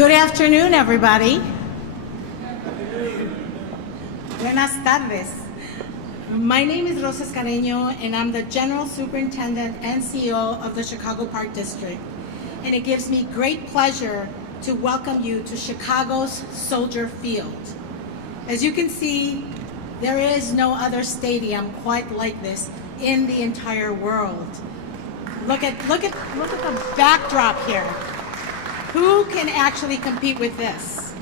Good afternoon, everybody. Buenas tardes. My name is Rosa Escareño, and I'm the General Superintendent and CEO of the Chicago Park District. And it gives me great pleasure to welcome you to Chicago's Soldier Field. As you can see, there is no other stadium quite like this in the entire world. Look at the backdrop here. Who can actually compete with this?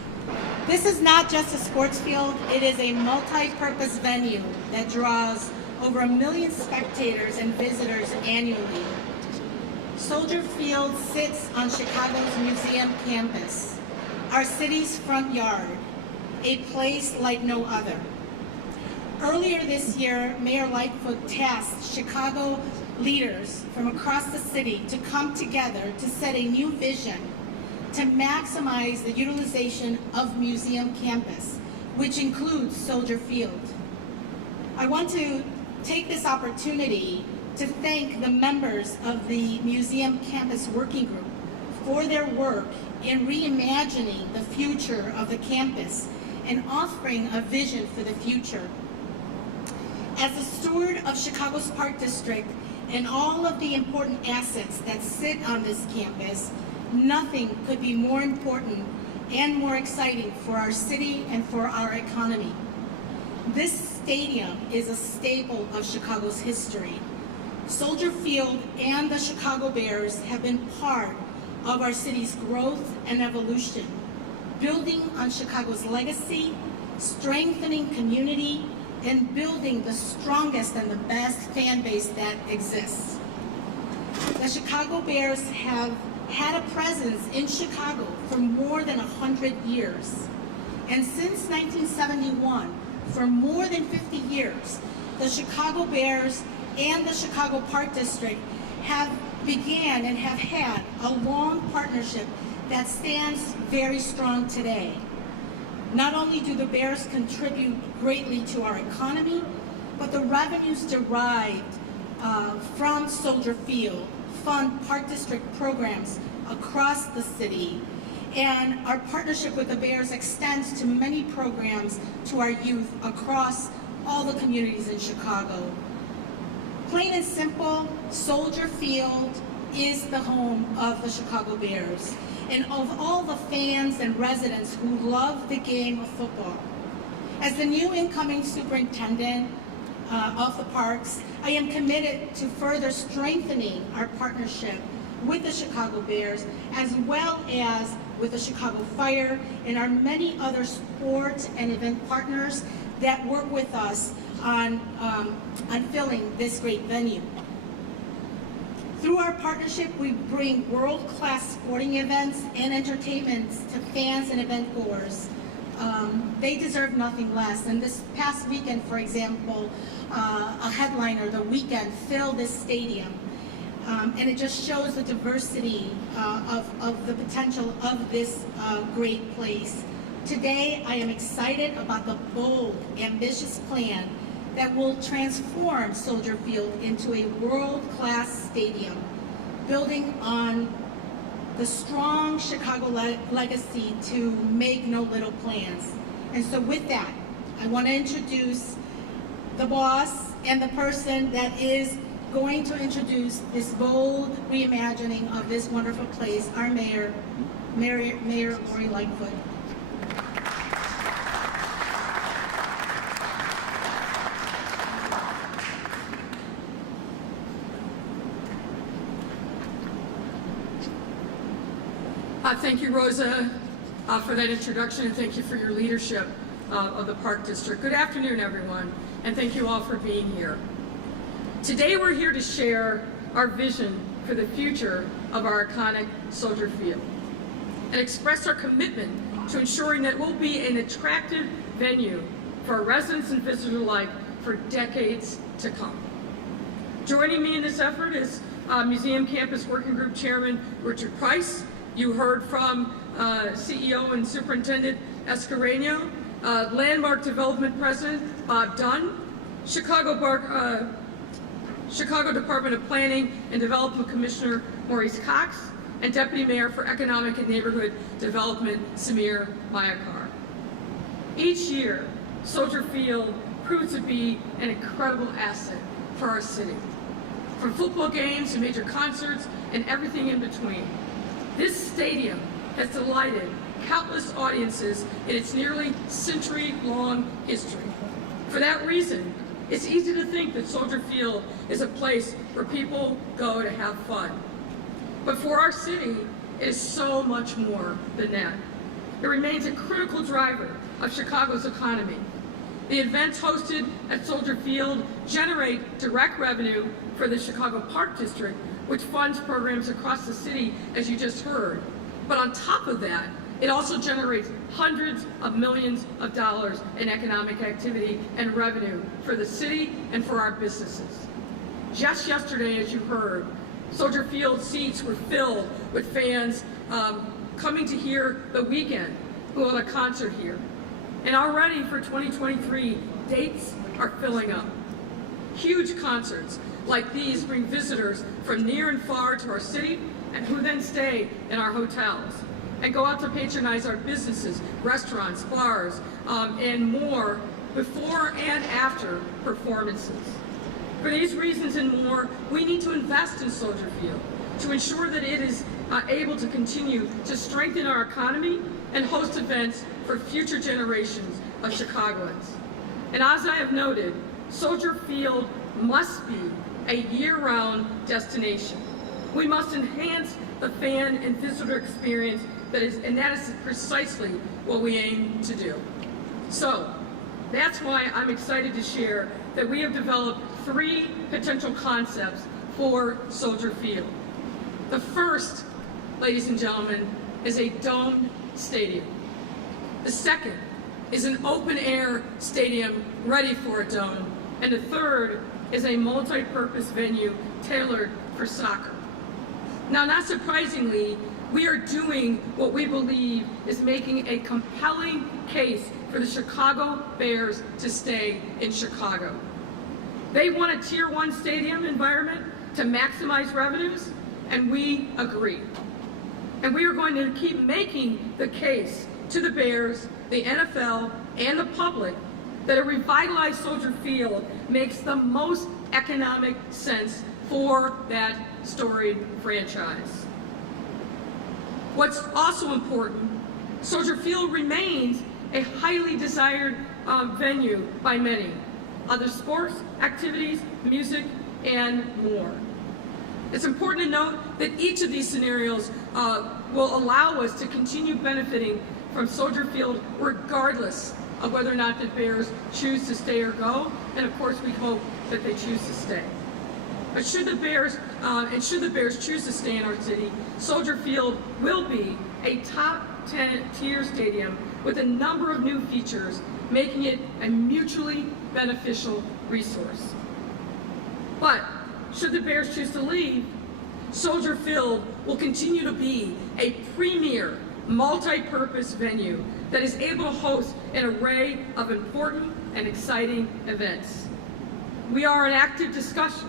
This is not just a sports field, it is a multi-purpose venue that draws over 1 million spectators and visitors annually. Soldier Field sits on Chicago's museum campus, our city's front yard, a place like no other. Earlier this year, Mayor Lightfoot tasked Chicago leaders from across the city to come together to set a new vision to maximize the utilization of museum campus, which includes Soldier Field. I want to take this opportunity to thank the members of the Museum Campus Working Group for their work in reimagining the future of the campus and offering a vision for the future. As the steward of Chicago's Park District and all of the important assets that sit on this campus, nothing could be more important and more exciting for our city and for our economy. This stadium is a staple of Chicago's history. Soldier Field and the Chicago Bears have been part of our city's growth and evolution, building on Chicago's legacy, strengthening community, and building the strongest and the best fan base that exists. The Chicago Bears have had a presence in Chicago for more than 100 years. And since 1971, for more than 50 years, the Chicago Bears and the Chicago Park District have began and have had a long partnership that stands very strong today. Not only do the Bears contribute greatly to our economy, but the revenues derived from Soldier Field fund Park District programs across the city, and our partnership with the Bears extends to many programs to our youth across all the communities in Chicago. Plain and simple, Soldier Field is the home of the Chicago Bears and of all the fans and residents who love the game of football. As the new incoming superintendent of the parks, I am committed to further strengthening our partnership with the Chicago Bears, as well as with the Chicago Fire and our many other sports and event partners that work with us on filling this great venue. Through our partnership, we bring world-class sporting events and entertainments to fans and event goers. They deserve nothing less. And this past weekend, for example, a headliner, The Weekend, filled this stadium. And it just shows the diversity of the potential of this great place. Today, I am excited about the bold, ambitious plan that will transform Soldier Field into a world-class stadium, building on the strong Chicago legacy to make no little plans. And so with that, I want to introduce the boss and the person that is going to introduce this bold reimagining of this wonderful place, our Mayor Lori Lightfoot. Thank you, Rosa, for that introduction, and thank you for your leadership of the Park District. Good afternoon, everyone, and thank you all for being here. Today, we're here to share our vision for the future of our iconic Soldier Field and express our commitment to ensuring that it will be an attractive venue for our residents and visitors alike for decades to come. Joining me in this effort is Museum Campus Working Group Chairman Richard Price. You heard from CEO and Superintendent Escareño, Landmark Development President Bob Dunn, Chicago Department of Planning and Development Commissioner Maurice Cox, and Deputy Mayor for Economic and Neighborhood Development, Samir Mayakar. Each year, Soldier Field proves to be an incredible asset for our city. From football games to major concerts and everything in between, this stadium has delighted countless audiences in its nearly century-long history. For that reason, it's easy to think that Soldier Field is a place where people go to have fun. But for our city, it is so much more than that. It remains a critical driver of Chicago's economy. The events hosted at Soldier Field generate direct revenue for the Chicago Park District, which funds programs across the city, as you just heard. But on top of that, it also generates hundreds of millions of dollars in economic activity and revenue for the city and for our businesses. Just yesterday, as you heard, Soldier Field seats were filled with fans coming to hear The Weeknd, who held a concert here. And already for 2023, dates are filling up. Huge concerts like these bring visitors from near and far to our city, and who then stay in our hotels and go out to patronize our businesses, restaurants, bars, and more before and after performances. For these reasons and more, we need to invest in Soldier Field to ensure that it is able to continue to strengthen our economy and host events for future generations of Chicagoans. And as I have noted, Soldier Field must be a year-round destination. We must enhance the fan and visitor experience that is precisely what we aim to do. So that's why I'm excited to share that we have developed 3 potential concepts for Soldier Field. The first, ladies and gentlemen, is a domed stadium. The second is an open-air stadium ready for a dome. And the third is a multi-purpose venue tailored for soccer. Now, not surprisingly, we are doing what we believe is making a compelling case for the Chicago Bears to stay in Chicago. They want a Tier 1 stadium environment to maximize revenues, and we agree. And we are going to keep making the case to the Bears, the NFL, and the public that a revitalized Soldier Field makes the most economic sense for that storied franchise. What's also important, Soldier Field remains a highly desired venue by many. Other sports, activities, music, and more. It's important to note that each of these scenarios will allow us to continue benefiting from Soldier Field regardless of whether or not the Bears choose to stay or go, and of course we hope that they choose to stay. But should the Bears choose to stay in our city, Soldier Field will be a top 10 tier stadium with a number of new features, making it a mutually beneficial resource. But should the Bears choose to leave, Soldier Field will continue to be a premier multi-purpose venue that is able to host an array of important and exciting events. We are in active discussions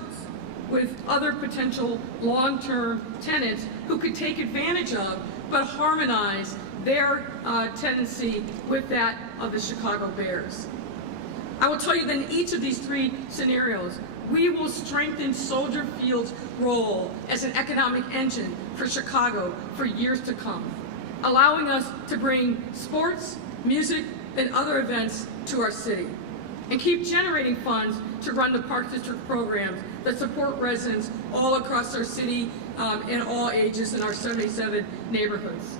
with other potential long-term tenants who could take advantage of but harmonize their tenancy with that of the Chicago Bears. I will tell you that in each of these 3 scenarios, we will strengthen Soldier Field's role as an economic engine for Chicago for years to come, allowing us to bring sports, music, and other events to our city, and keep generating funds to run the Park District programs that support residents all across our city in all ages in our 77 neighborhoods.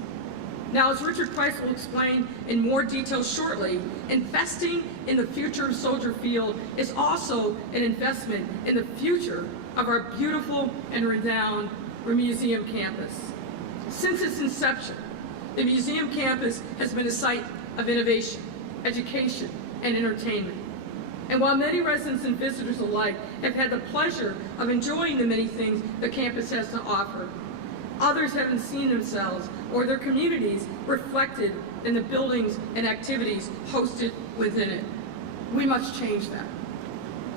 Now, as Richard Price will explain in more detail shortly, investing in the future of Soldier Field is also an investment in the future of our beautiful and renowned museum campus. Since its inception, the museum campus has been a site of innovation, education, and entertainment. And while many residents and visitors alike have had the pleasure of enjoying the many things the campus has to offer, others haven't seen themselves or their communities reflected in the buildings and activities hosted within it. We must change that.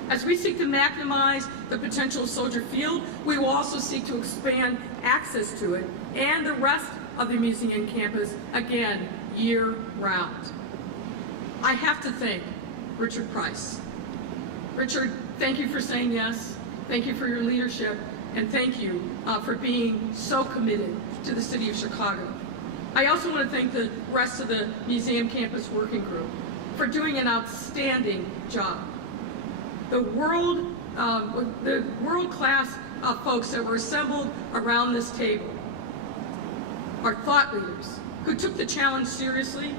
As we seek to maximize the potential of Soldier Field, we will also seek to expand access to it and the rest of the museum campus, again, year-round. I have to thank Richard Price. Richard, thank you for saying yes. Thank you for your leadership, and thank you for being so committed to the city of Chicago. I also want to thank the rest of the museum campus working group for doing an outstanding job. The world-class folks that were assembled around this table are thought leaders who took the challenge seriously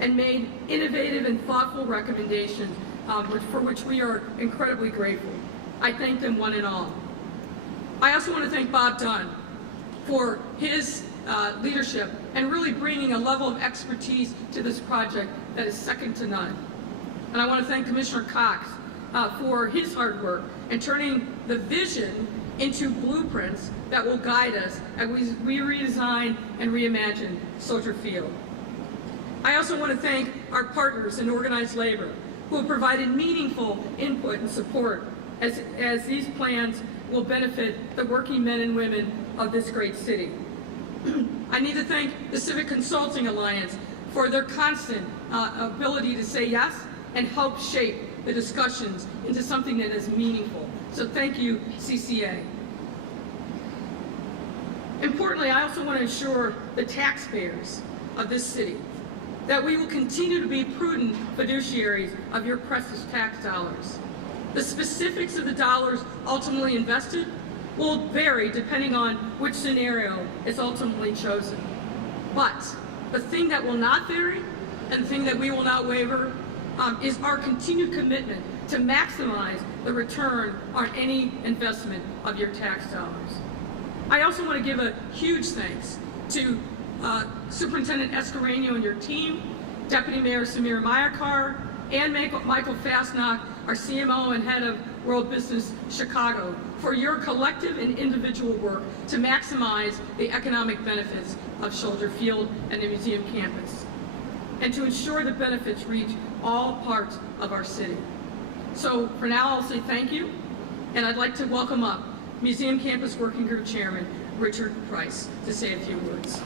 and made innovative and thoughtful recommendations for which we are incredibly grateful. I thank them one and all. I also want to thank Bob Dunn for his leadership and really bringing a level of expertise to this project that is second to none. And I want to thank Commissioner Cox for his hard work and turning the vision into blueprints that will guide us as we redesign and reimagine Soldier Field. I also want to thank our partners in organized labor who have provided meaningful input and support as these plans will benefit the working men and women of this great city. I need to thank the Civic Consulting Alliance for their constant ability to say yes and help shape the discussions into something that is meaningful. So thank you, CCA. Importantly, I also want to assure the taxpayers of this city that we will continue to be prudent fiduciaries of your precious tax dollars. The specifics of the dollars ultimately invested will vary depending on which scenario is ultimately chosen. But the thing that will not vary and the thing that we will not waver is our continued commitment to maximize the return on any investment of your tax dollars. I also want to give a huge thanks to Superintendent Escareno and your team, Deputy Mayor Samir Mayakar, and Michael Fastnock, our CMO and head of World Business Chicago, for your collective and individual work to maximize the economic benefits of Soldier Field and the museum campus, and to ensure the benefits reach all parts of our city. So for now, I'll say thank you, and I'd like to welcome up Museum Campus Working Group Chairman Richard Price to say a few words.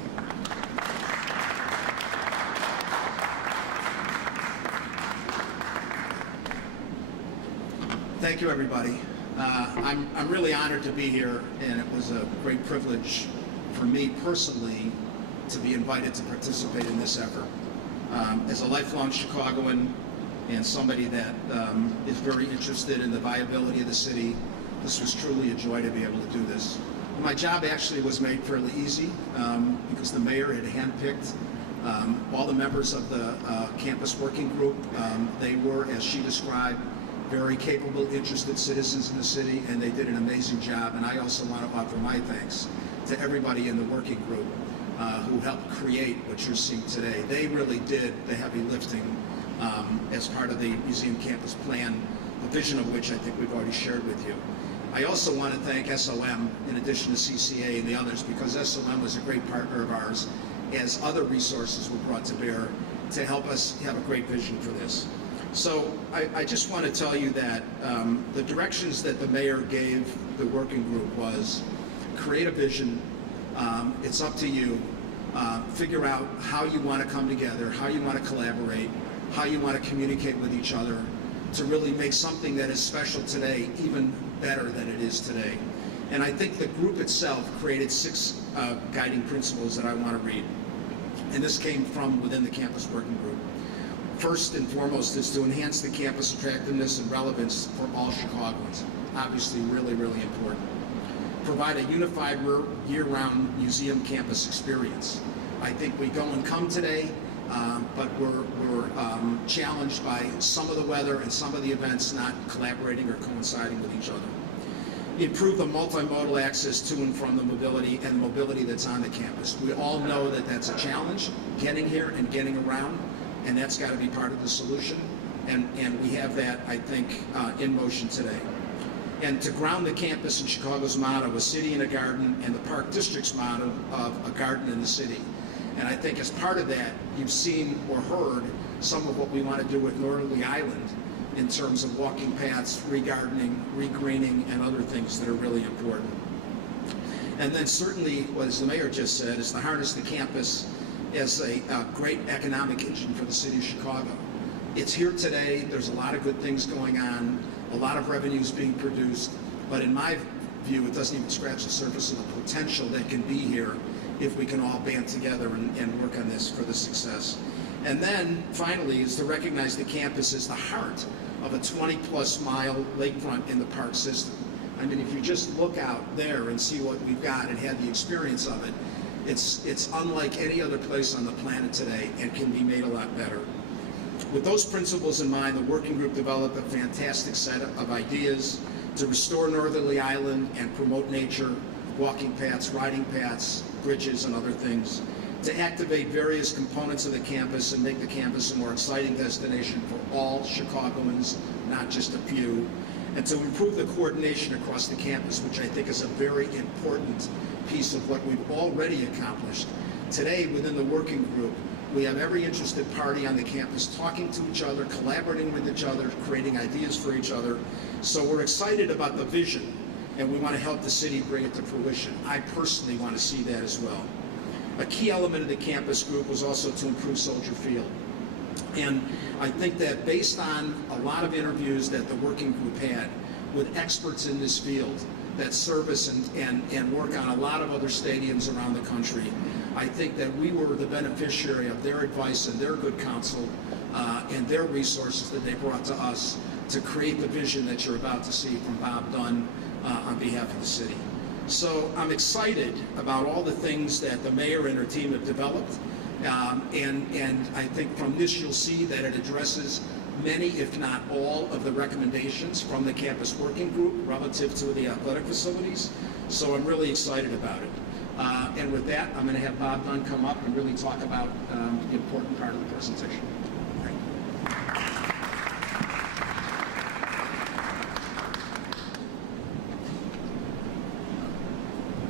Thank you, everybody. I'm really honored to be here, and it was a great privilege for me personally to be invited to participate in this effort. As a lifelong Chicagoan and somebody that is very interested in the viability of the city, this was truly a joy to be able to do this. My job actually was made fairly easy because the mayor had handpicked all the members of the campus working group. They were, as she described, very capable, interested citizens in the city, and they did an amazing job. And I also want to offer my thanks to everybody in the working group who helped create what you're seeing today. They really did the heavy lifting as part of the museum campus plan, the vision of which I think we've already shared with you. I also want to thank SOM, in addition to CCA and the others, because SOM was a great partner of ours as other resources were brought to bear to help us have a great vision for this. So I just want to tell you that the directions that the mayor gave the working group was create a vision. It's up to you. Figure out how you want to come together, how you want to collaborate, how you want to communicate with each other to really make something that is special today even better than it is today. And I think the group itself created 6 guiding principles that I want to read. And this came from within the campus working group. First and foremost is to enhance the campus attractiveness and relevance for all Chicagoans. Obviously really, really important. Provide a unified year-round museum campus experience. I think we go and come today, but we're challenged by some of the weather and some of the events not collaborating or coinciding with each other. Improve the multimodal access to and from the mobility and mobility that's on the campus. We all know that that's a challenge, getting here and getting around, and that's got to be part of the solution, and we have that, I think, in motion today. And to ground the campus in Chicago's motto, a city in a garden, and the Park District's motto of a garden in the city. And I think as part of that, you've seen or heard some of what we want to do with Northerly Island, in terms of walking paths, regardening, regreening, and other things that are really important. And then certainly, as the mayor just said, is to harness the campus as a great economic engine for the city of Chicago. It's here today, there's a lot of good things going on, a lot of revenues being produced, but in my view, it doesn't even scratch the surface of the potential that can be here if we can all band together and work on this for the success. And then finally is to recognize the campus as the heart of a 20-plus mile lakefront in the park system. I mean, if you just look out there and see what we've got and had the experience of it, it's unlike any other place on the planet today and can be made a lot better. With those principles in mind, the working group developed a fantastic set of ideas to restore Northerly Island and promote nature, walking paths, riding paths, bridges, and other things, to activate various components of the campus and make the campus a more exciting destination for all Chicagoans, not just a few, and to improve the coordination across the campus, which I think is a very important piece of what we've already accomplished. Today, within the working group, we have every interested party on the campus talking to each other, collaborating with each other, creating ideas for each other. So we're excited about the vision, and we want to help the city bring it to fruition. I personally want to see that as well. A key element of the campus group was also to improve Soldier Field. And I think that based on a lot of interviews that the working group had with experts in this field that service and work on a lot of other stadiums around the country, I think that we were the beneficiary of their advice and their good counsel and their resources that they brought to us to create the vision that you're about to see from Bob Dunn on behalf of the city. So I'm excited about all the things that the mayor and her team have developed. And I think from this you'll see that it addresses many, if not all, of the recommendations from the campus working group relative to the athletic facilities. So I'm really excited about it. And with that, I'm going to have Bob Dunn come up and really talk about the important part of the presentation. Thank you.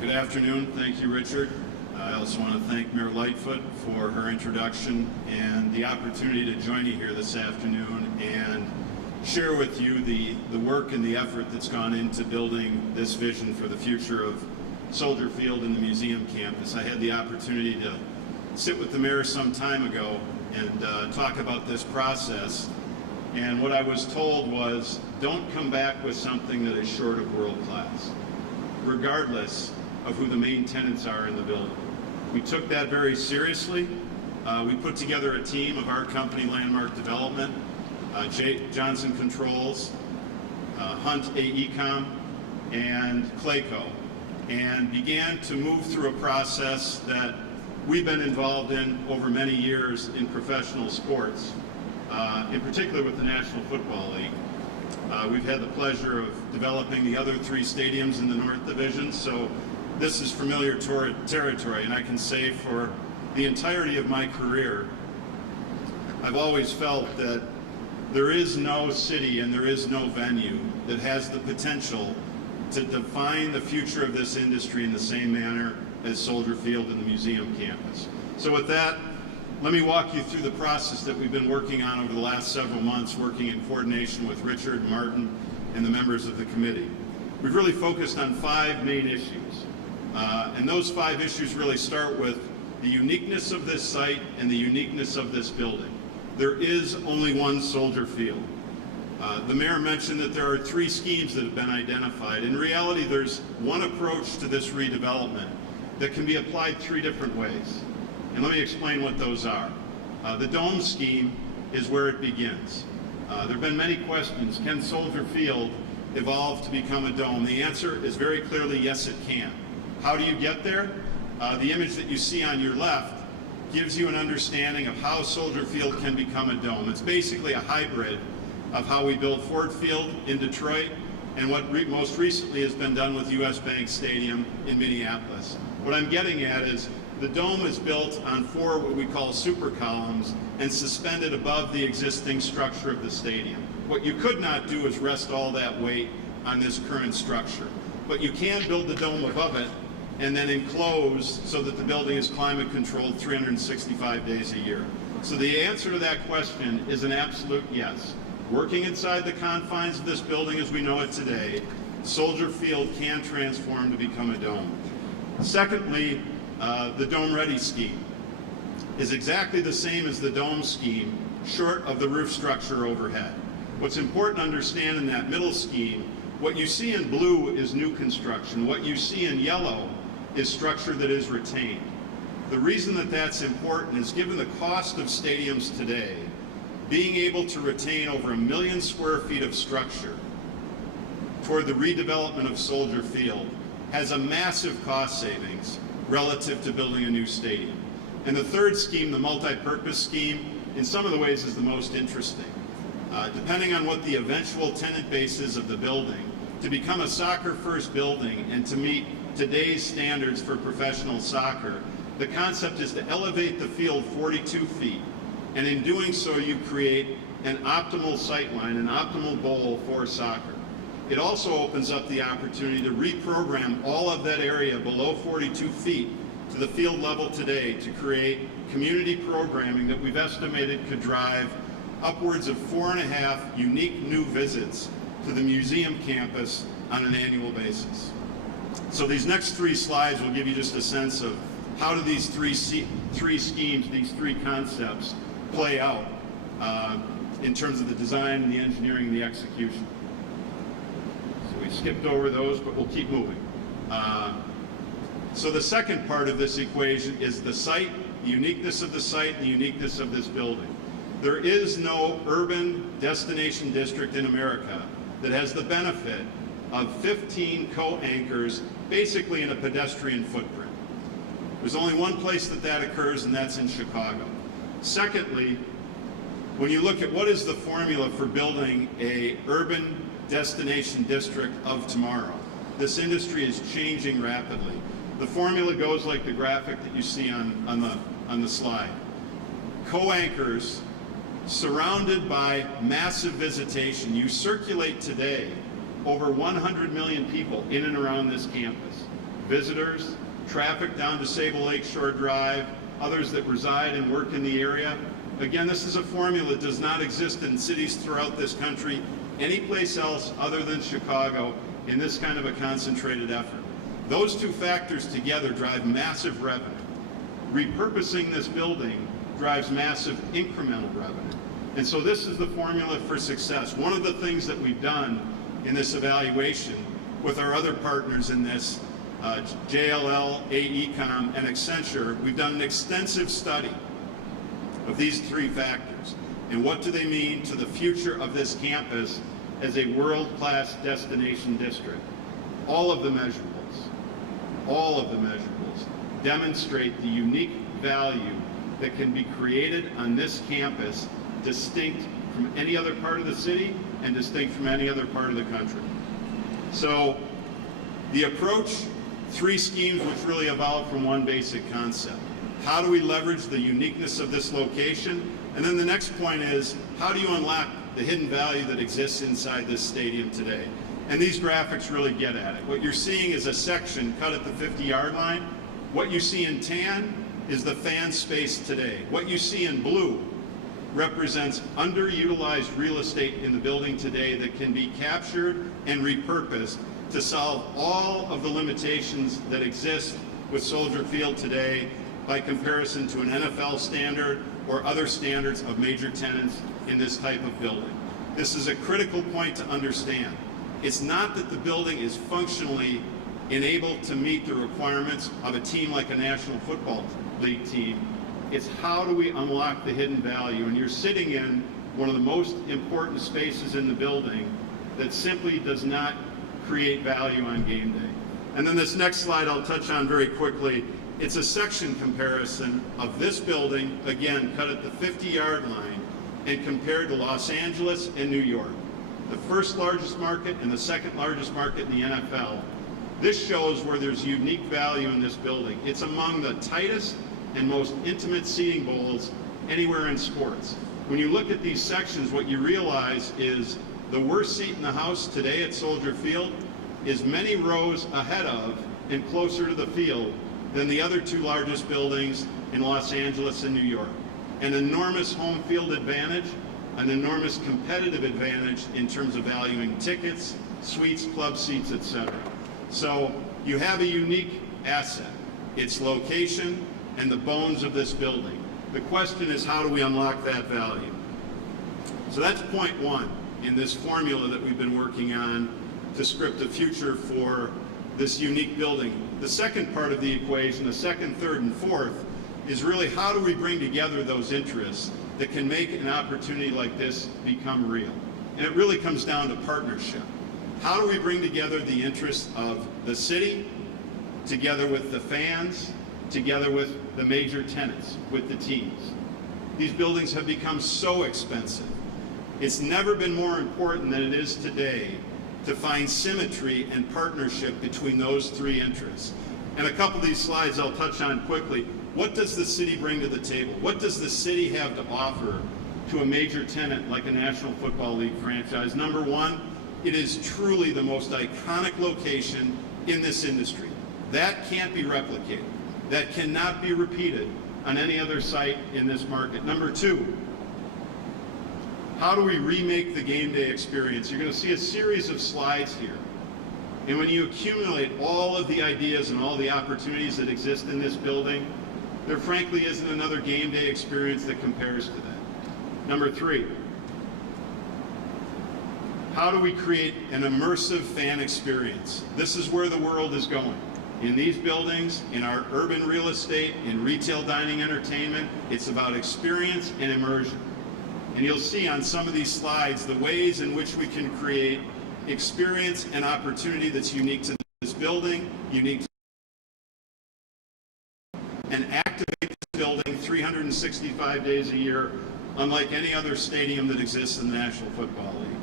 Good afternoon. Thank you, Richard. I also want to thank Mayor Lightfoot for her introduction and the opportunity to join you here this afternoon and share with you the work and the effort that's gone into building this vision for the future of Soldier Field and the museum campus. I had the opportunity to sit with the mayor some time ago and talk about this process. And what I was told was, don't come back with something that is short of world class, regardless of who the main tenants are in the building. We took that very seriously. We put together a team of our company, Landmark Development, Johnson Controls, Hunt AECom, and Clayco, and began to move through a process that we've been involved in over many years in professional sports, in particular with the National Football League. We've had the pleasure of developing the other 3 stadiums in the North Division, so this is familiar territory, and I can say for the entirety of my career, I've always felt that there is no city and there is no venue that has the potential to define the future of this industry in the same manner as Soldier Field and the museum campus. So with that, let me walk you through the process that we've been working on over the last several months, working in coordination with Richard, Martin, and the members of the committee. We've really focused on 5 main issues. And those 5 issues really start with the uniqueness of this site and the uniqueness of this building. There is only one Soldier Field. The mayor mentioned that there are 3 schemes that have been identified. In reality, there's one approach to this redevelopment that can be applied 3 different ways. And let me explain what those are. The dome scheme is where it begins. There have been many questions. Can Soldier Field evolve to become a dome? The answer is very clearly yes, it can. How do you get there? The image that you see on your left gives you an understanding of how Soldier Field can become a dome. It's basically a hybrid of how we built Ford Field in Detroit and what most recently has been done with US Bank Stadium in Minneapolis. What I'm getting at is the dome is built on 4 what we call super columns and suspended above the existing structure of the stadium. What you could not do is rest all that weight on this current structure. But you can build the dome above it and then enclose so that the building is climate controlled 365 days a year. So the answer to that question is an absolute yes. Working inside the confines of this building as we know it today, Soldier Field can transform to become a dome. Secondly, the Dome Ready scheme is exactly the same as the dome scheme, short of the roof structure overhead. What's important to understand in that middle scheme, what you see in blue is new construction. What you see in yellow is structure that is retained. The reason that that's important is given the cost of stadiums today, being able to retain over 1 million square feet of structure toward the redevelopment of Soldier Field has a massive cost savings relative to building a new stadium. And the third scheme, the multi-purpose scheme, in some of the ways is the most interesting. Depending on what the eventual tenant base is of the building, to become a soccer-first building and to meet today's standards for professional soccer, the concept is to elevate the field 42 feet. And in doing so, you create an optimal sightline, an optimal bowl for soccer. It also opens up the opportunity to reprogram all of that area below 42 feet to the field level today to create community programming that we've estimated could drive upwards of 4.5 unique new visits to the museum campus on an annual basis. So these next 3 slides will give you just a sense of how do these three schemes, these 3 concepts play out in terms of the design and the engineering and the execution. So we skipped over those, but we'll keep moving. So the second part of this equation is the site, the uniqueness of the site, and the uniqueness of this building. There is no urban destination district in America that has the benefit of 15 co-anchors basically in a pedestrian footprint. There's only one place that occurs, and that's in Chicago. Secondly, when you look at what is the formula for building a urban destination district of tomorrow, this industry is changing rapidly. The formula goes like the graphic that you see on the slide. Co-anchors surrounded by massive visitation. You circulate today over 100 million people in and around this campus. Visitors, traffic down to Sable Lakeshore Drive, others that reside and work in the area. Again, this is a formula that does not exist in cities throughout this country, any place else other than Chicago, in this kind of a concentrated effort. Those 2 factors together drive massive revenue. Repurposing this building drives massive incremental revenue. And so this is the formula for success. One of the things that we've done in this evaluation with our other partners in this, JLL, AECOM, and Accenture, we've done an extensive study of these 3 factors and what do they mean to the future of this campus as a world-class destination district. All of the measurables demonstrate the unique value that can be created on this campus, distinct from any other part of the city and distinct from any other part of the country. So the approach, 3 schemes which really evolved from one basic concept. How do we leverage the uniqueness of this location? And then the next point is, how do you unlock the hidden value that exists inside this stadium today? And these graphics really get at it. What you're seeing is a section cut at the 50-yard line. What you see in tan is the fan space today. What you see in blue represents underutilized real estate in the building today that can be captured and repurposed to solve all of the limitations that exist with Soldier Field today by comparison to an NFL standard or other standards of major tenants in this type of building. This is a critical point to understand. It's not that the building is functionally enabled to meet the requirements of a team like a National Football League team. It's how do we unlock the hidden value? And you're sitting in one of the most important spaces in the building that simply does not create value on game day. And then this next slide I'll touch on very quickly. It's a section comparison of this building, again, cut at the 50-yard line, and compared to Los Angeles and New York, the first largest market and the second largest market in the NFL. This shows where there's unique value in this building. It's among the tightest and most intimate seating bowls anywhere in sports. When you look at these sections, what you realize is the worst seat in the house today at Soldier Field is many rows ahead of and closer to the field than the other 2 largest buildings in Los Angeles and New York. An enormous home field advantage an enormous competitive advantage in terms of valuing tickets, suites, club seats, etc. So you have a unique asset, its location and the bones of this building. The question is, how do we unlock that value? So that's point one in this formula that we've been working on to script a future for this unique building. The second part of the equation, the second, third, and fourth, is really how do we bring together those interests that can make an opportunity like this become real? And it really comes down to partnership. How do we bring together the interests of the city, together with the fans, together with the major tenants, with the teams? These buildings have become so expensive. It's never been more important than it is today to find symmetry and partnership between those three interests. And a couple of these slides I'll touch on quickly. What does the city bring to the table? What does the city have to offer to a major tenant like a National Football League franchise? Number one, it is truly the most iconic location in this industry. That can't be replicated. That cannot be repeated on any other site in this market. Number two, how do we remake the game day experience? You're going to see a series of slides here. And when you accumulate all of the ideas and all the opportunities that exist in this building, there frankly isn't another game day experience that compares to that. Number three, how do we create an immersive fan experience? This is where the world is going. In these buildings, in our urban real estate, in retail dining entertainment, it's about experience and immersion. And you'll see on some of these slides the ways in which we can create experience and opportunity that's unique to this building, unique to and activate this building 365 days a year, unlike any other stadium that exists in the National Football League.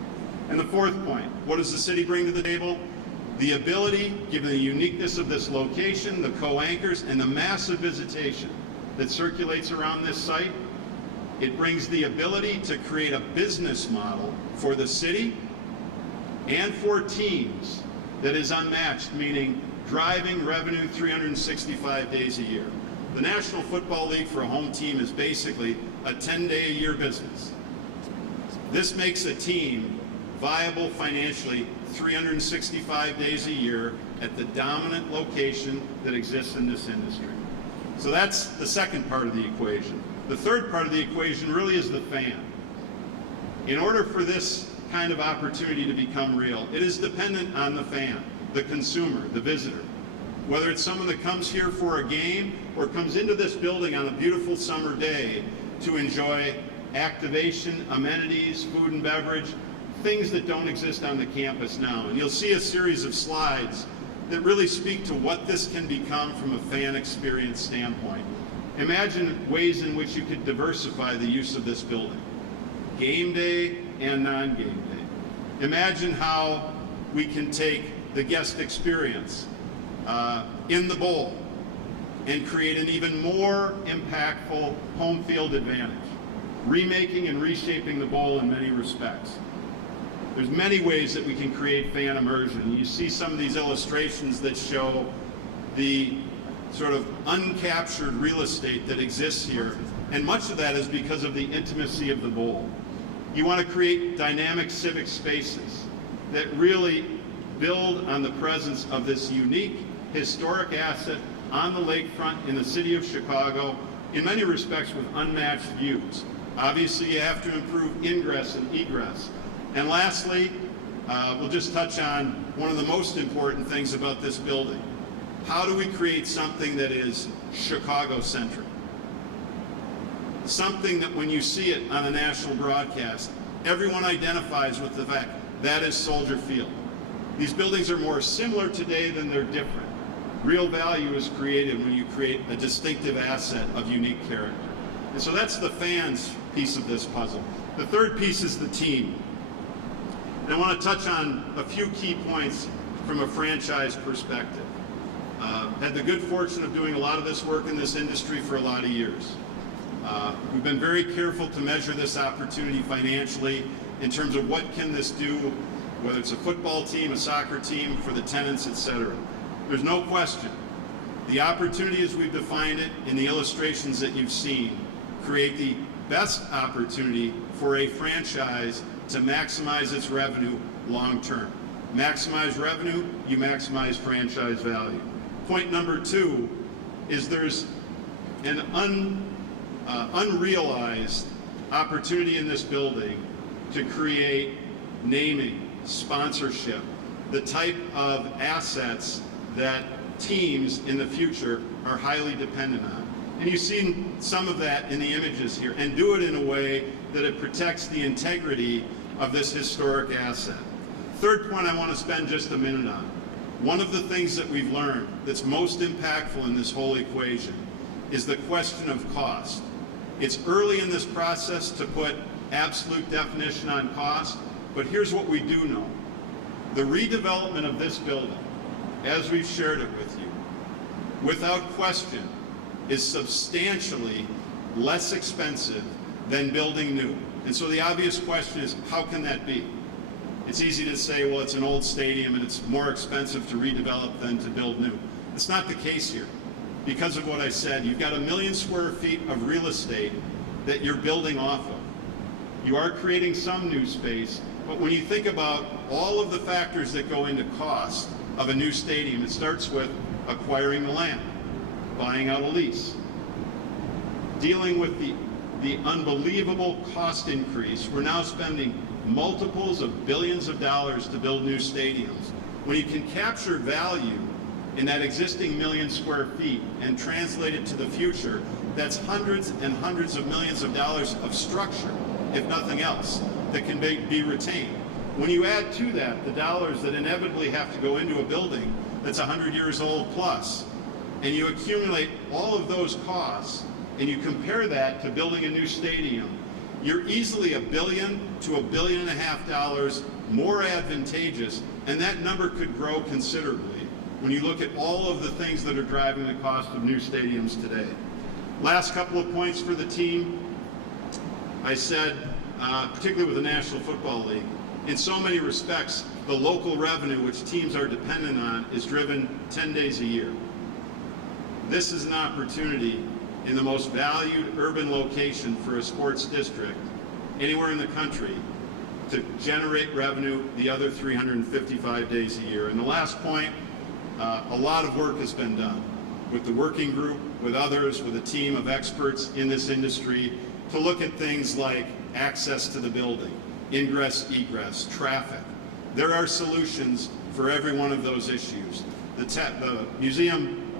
And the fourth point, what does the city bring to the table? The ability, given the uniqueness of this location, the co-anchors, and the massive visitation that circulates around this site, it brings the ability to create a business model for the city and for teams that is unmatched, meaning driving revenue 365 days a year. The National Football League for a home team is basically a 10-day-a-year business. This makes a team viable financially 365 days a year at the dominant location that exists in this industry. So that's the second part of the equation. The third part of the equation really is the fan. In order for this kind of opportunity to become real, it is dependent on the fan, the consumer, the visitor. Whether it's someone that comes here for a game or comes into this building on a beautiful summer day to enjoy activation, amenities, food and beverage, things that don't exist on the campus now. And you'll see a series of slides that really speak to what this can become from a fan experience standpoint. Imagine ways in which you could diversify the use of this building, game day and non-game day. Imagine how we can take the guest experience in the bowl and create an even more impactful home field advantage, remaking and reshaping the bowl in many respects. There's many ways that we can create fan immersion. You see some of these illustrations that show the sort of uncaptured real estate that exists here, and much of that is because of the intimacy of the bowl. You want to create dynamic civic spaces that really build on the presence of this unique historic asset on the lakefront in the city of Chicago, in many respects with unmatched views. Obviously, you have to improve ingress and egress. And lastly, we'll just touch on one of the most important things about this building. How do we create something that is Chicago-centric? Something that when you see it on a national broadcast, everyone identifies with the fact that is Soldier Field. These buildings are more similar today than they're different. Real value is created when you create a distinctive asset of unique character. And so that's the fans piece of this puzzle. The third piece is the team. And I want to touch on a few key points from a franchise perspective. Had the good fortune of doing a lot of this work in this industry for a lot of years. We've been very careful to measure this opportunity financially in terms of what can this do, whether it's a football team, a soccer team, for the tenants, etc. There's no question. The opportunity as we've defined it in the illustrations that you've seen create the best opportunity for a franchise to maximize its revenue long term. Maximize revenue, you maximize franchise value. Point number 2 is there's an unrealized opportunity in this building to create naming, sponsorship, the type of assets that teams in the future are highly dependent on. And you've seen some of that in the images here, and do it in a way that it protects the integrity of this historic asset. Third point I want to spend just a minute on. One of the things that we've learned that's most impactful in this whole equation is the question of cost. It's early in this process to put absolute definition on cost, but here's what we do know. The redevelopment of this building, as we've shared it with you, without question, is substantially less expensive than building new. And so the obvious question is, how can that be? It's easy to say, well, it's an old stadium and it's more expensive to redevelop than to build new. It's not the case here. Because of what I said, you've got 1 million square feet of real estate that you're building off of. You are creating some new space, but when you think about all of the factors that go into cost of a new stadium, it starts with acquiring the land, buying out a lease, dealing with the unbelievable cost increase. We're now spending multiples of billions of dollars to build new stadiums. When you can capture value in that existing 1 million square feet and translate it to the future, that's hundreds and hundreds of millions of dollars of structure, if nothing else, that can be retained. When you add to that the dollars that inevitably have to go into a building that's 100 years old plus, and you accumulate all of those costs, and you compare that to building a new stadium, you're easily $1 billion to $1.5 billion more advantageous, and that number could grow considerably when you look at all of the things that are driving the cost of new stadiums today. Last couple of points for the team. I said, particularly with the National Football League, in so many respects, the local revenue which teams are dependent on is driven 10 days a year. This is an opportunity in the most valued urban location for a sports district anywhere in the country to generate revenue the other 355 days a year. And the last point, a lot of work has been done with the working group, with others, with a team of experts in this industry to look at things like access to the building, ingress, egress, traffic. There are solutions for every one of those issues. The museum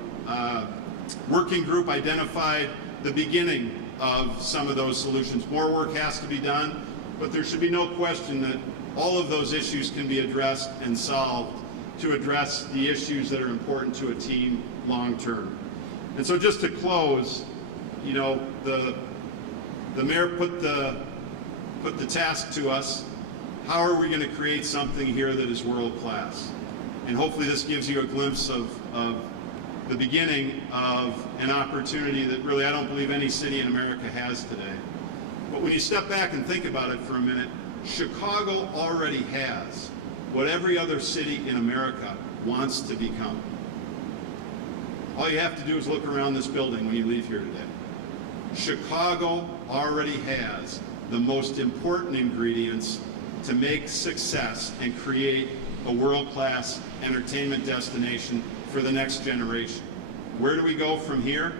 working group identified the beginning of some of those solutions. More work has to be done, but there should be no question that all of those issues can be addressed and solved to address the issues that are important to a team long term. And so just to close, you know, the mayor put the task to us. How are we going to create something here that is world class? And hopefully this gives you a glimpse of the beginning of an opportunity that really I don't believe any city in America has today. But when you step back and think about it for a minute, Chicago already has what every other city in America wants to become. All you have to do is look around this building when you leave here today. Chicago already has the most important ingredients to make success and create a world-class entertainment destination for the next generation. Where do we go from here?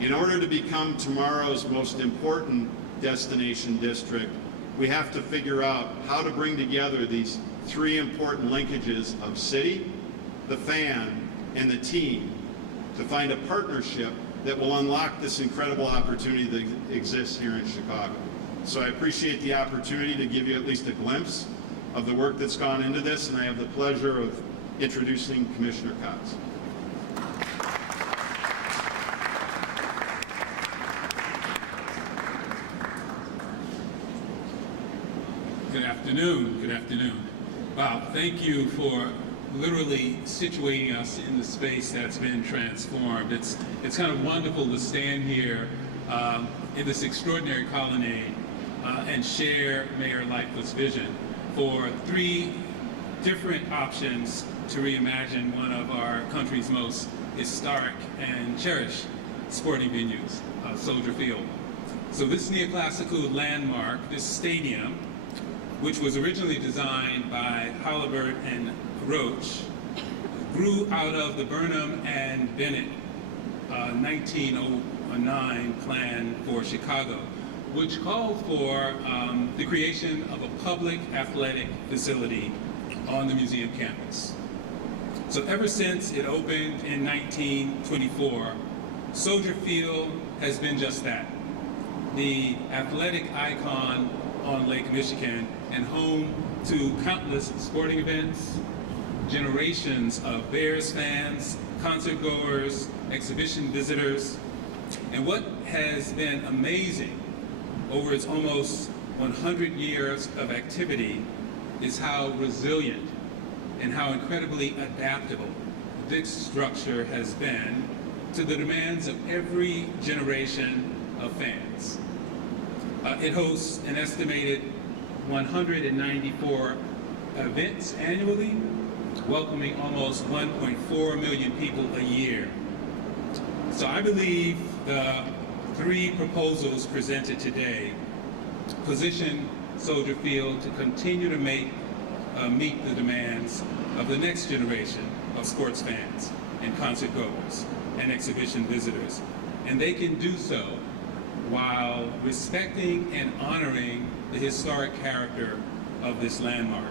In order to become tomorrow's most important destination district, we have to figure out how to bring together these 3 important linkages of city, the fan, and the team to find a partnership that will unlock this incredible opportunity that exists here in Chicago. So I appreciate the opportunity to give you at least a glimpse of the work that's gone into this, and I have the pleasure of introducing Commissioner Cox. Good afternoon. Good afternoon. Wow, thank you for literally situating us in the space that's been transformed. It's kind of wonderful to stand here in this extraordinary colonnade and share Mayor Lightfoot's vision for 3 different options to reimagine one of our country's most historic and cherished sporting venues, Soldier Field. So this neoclassical landmark, this stadium, which was originally designed by Halliburton and Roach, grew out of the Burnham and Bennett 1909 plan for Chicago, which called for the creation of a public athletic facility on the museum campus. So ever since it opened in 1924, Soldier Field has been just that, the athletic icon on Lake Michigan and home to countless sporting events, generations of Bears fans, concert goers, exhibition visitors. And what has been amazing over its almost 100 years of activity is how resilient and how incredibly adaptable this structure has been to the demands of every generation of fans. It hosts an estimated 194 events annually, welcoming almost 1.4 million people a year. So I believe the three proposals presented today position Soldier Field to continue to meet the demands of the next generation of sports fans and concert goers and exhibition visitors. And they can do so while respecting and honoring the historic character of this landmark.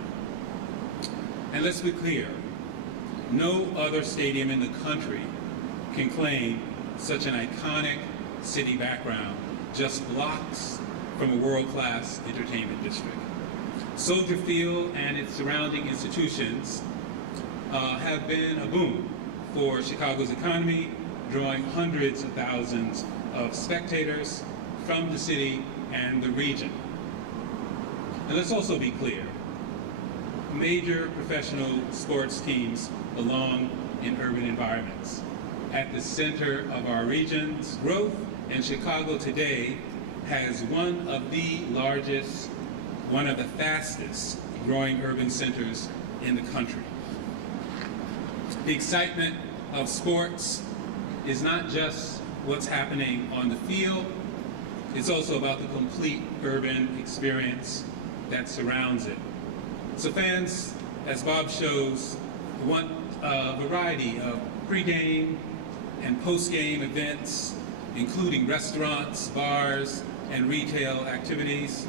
And let's be clear, no other stadium in the country can claim such an iconic city background just blocks from a world-class entertainment district. Soldier Field and its surrounding institutions have been a boon for Chicago's economy, drawing hundreds of thousands of spectators from the city and the region. And let's also be clear, major professional sports teams belong in urban environments. At the center of our region's growth, and Chicago today has one of the largest, one of the fastest growing urban centers in the country. The excitement of sports is not just what's happening on the field, it's also about the complete urban experience that surrounds it. So fans, as Bob shows, want a variety of pre-game and post-game events, including restaurants, bars, and retail activities.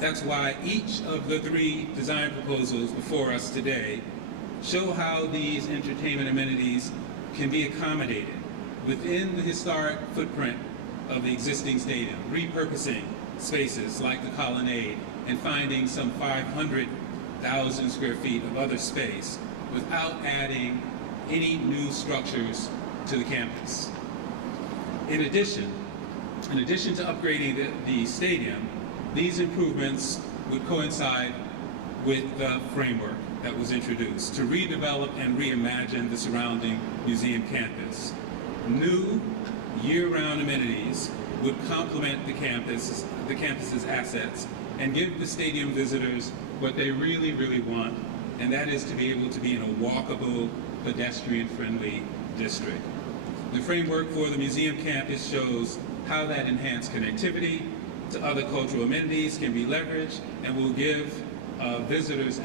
That's why each of the three design proposals before us today show how these entertainment amenities can be accommodated within the historic footprint of the existing stadium, repurposing spaces like the colonnade and finding some 500,000 square feet of other space without adding any new structures to the campus. In addition to upgrading the stadium, these improvements would coincide with the framework that was introduced to redevelop and reimagine the surrounding museum campus. New year-round amenities would complement the campus's assets and give the stadium visitors what they really, really want, and that is to be able to be in a walkable, pedestrian-friendly district. The framework for the museum campus shows how that enhanced connectivity to other cultural amenities can be leveraged and will give visitors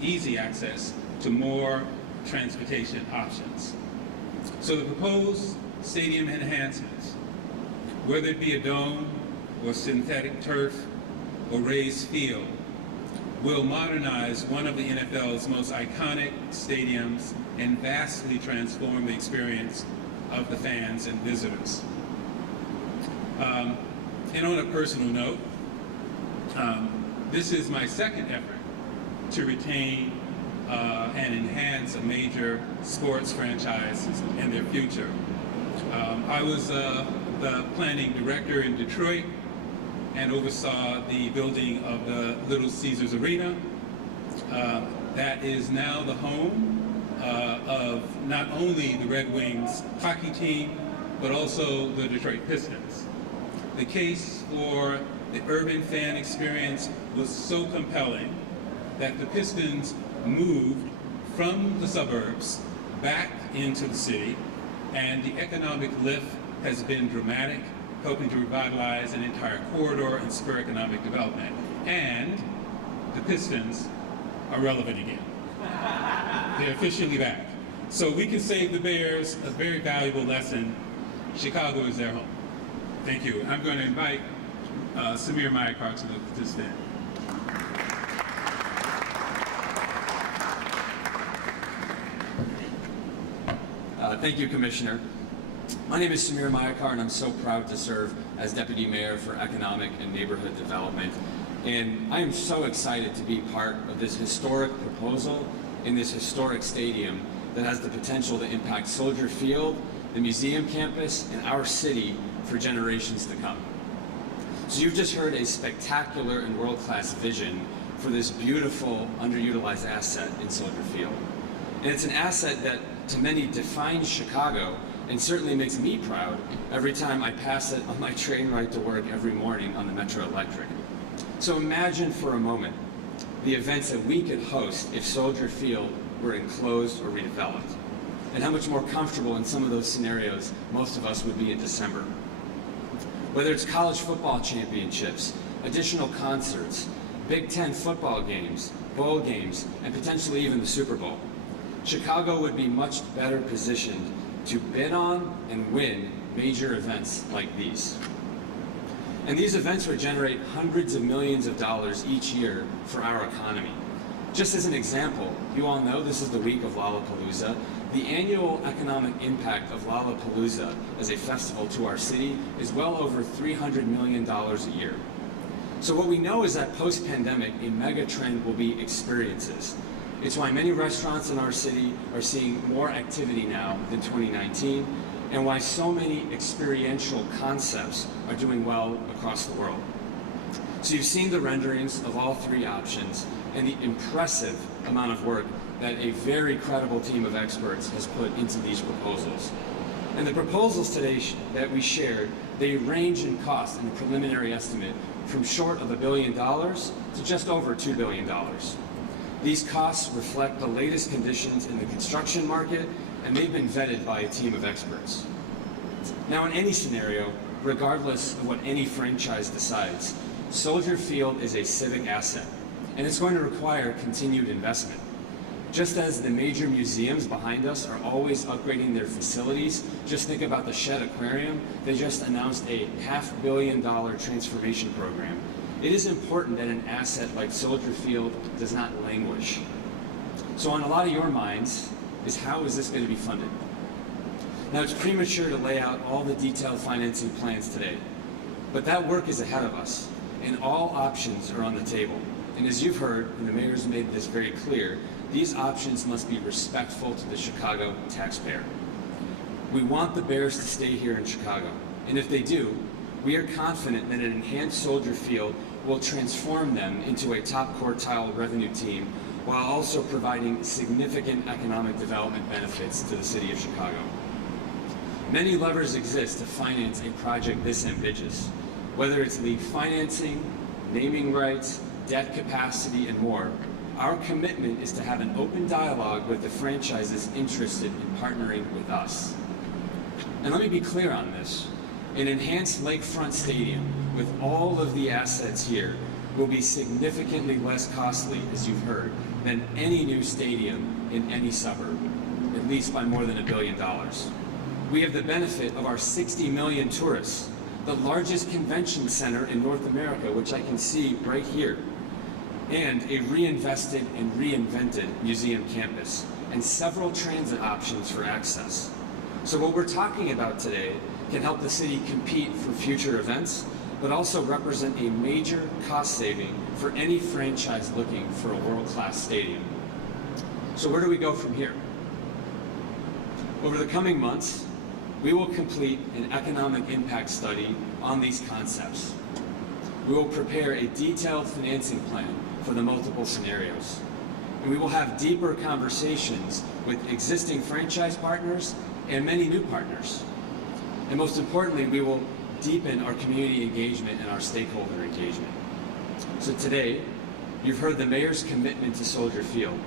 easy access to more transportation options. So the proposed stadium enhancements, whether it be a dome or synthetic turf or raised field, will modernize one of the NFL's most iconic stadiums and vastly transform the experience of the fans and visitors. And on a personal note, this is my second effort to retain and enhance a major sports franchise and their future. I was the planning director in Detroit and oversaw the building of the Little Caesars Arena. That is now the home of not only the Red Wings hockey team, but also the Detroit Pistons. The case for the urban fan experience was so compelling that the Pistons moved from the suburbs back into the city, and the economic lift has been dramatic helping to revitalize an entire corridor and spur economic development. And the Pistons are relevant again. They're officially back. So we can save the Bears a very valuable lesson. Chicago is their home. Thank you. I'm going to invite Samir Mayakar to stand. Thank you, Commissioner. My name is Samir Mayakar, and I'm so proud to serve as Deputy Mayor for Economic and Neighborhood Development. And I am so excited to be part of this historic proposal in this historic stadium that has the potential to impact Soldier Field, the museum campus, and our city for generations to come. So you've just heard a spectacular and world-class vision for this beautiful, underutilized asset in Soldier Field. And it's an asset that to many defines Chicago and certainly makes me proud every time I pass it on my train ride to work every morning on the Metro Electric. So imagine for a moment the events that we could host if Soldier Field were enclosed or redeveloped, and how much more comfortable in some of those scenarios most of us would be in December. Whether it's college football championships, additional concerts, Big Ten football games, bowl games, and potentially even the Super Bowl, Chicago would be much better positioned to bid on and win major events like these. And these events would generate hundreds of millions of dollars each year for our economy. Just as an example, you all know this is the week of Lollapalooza. The annual economic impact of Lollapalooza as a festival to our city is well over $300 million a year. So what we know is that post-pandemic, a mega trend will be experiences. It's why many restaurants in our city are seeing more activity now than 2019, and why so many experiential concepts are doing well across the world. So you've seen the renderings of all three options and the impressive amount of work that a very credible team of experts has put into these proposals. And the proposals today that we shared, they range in cost in a preliminary estimate from short of $1 billion to just over $2 billion. These costs reflect the latest conditions in the construction market, and they've been vetted by a team of experts. Now, in any scenario, regardless of what any franchise decides, Soldier Field is a civic asset, and it's going to require continued investment. Just as the major museums behind us are always upgrading their facilities, just think about the Shed Aquarium. They just announced a $500 million transformation program. It is important that an asset like Soldier Field does not languish. So on a lot of your minds is, how is this going to be funded? Now, it's premature to lay out all the detailed financing plans today, but that work is ahead of us, and all options are on the table. And as you've heard, and the mayor's made this very clear, these options must be respectful to the Chicago taxpayer. We want the Bears to stay here in Chicago, and if they do, we are confident that an enhanced Soldier Field will transform them into a top quartile revenue team while also providing significant economic development benefits to the city of Chicago. Many levers exist to finance a project this ambitious, whether it's lead financing, naming rights, debt capacity, and more. Our commitment is to have an open dialogue with the franchises interested in partnering with us. And let me be clear on this. An enhanced lakefront stadium with all of the assets here will be significantly less costly, as you've heard, than any new stadium in any suburb, at least by more than $1 billion. We have the benefit of our 60 million tourists, the largest convention center in North America, which I can see right here, and a reinvested and reinvented museum campus, and several transit options for access. So what we're talking about today can help the city compete for future events, but also represent a major cost saving for any franchise looking for a world-class stadium. So where do we go from here? Over the coming months, we will complete an economic impact study on these concepts. We will prepare a detailed financing plan for the multiple scenarios. And we will have deeper conversations with existing franchise partners and many new partners. And most importantly, we will deepen our community engagement and our stakeholder engagement. So today, you've heard the mayor's commitment to Soldier Field.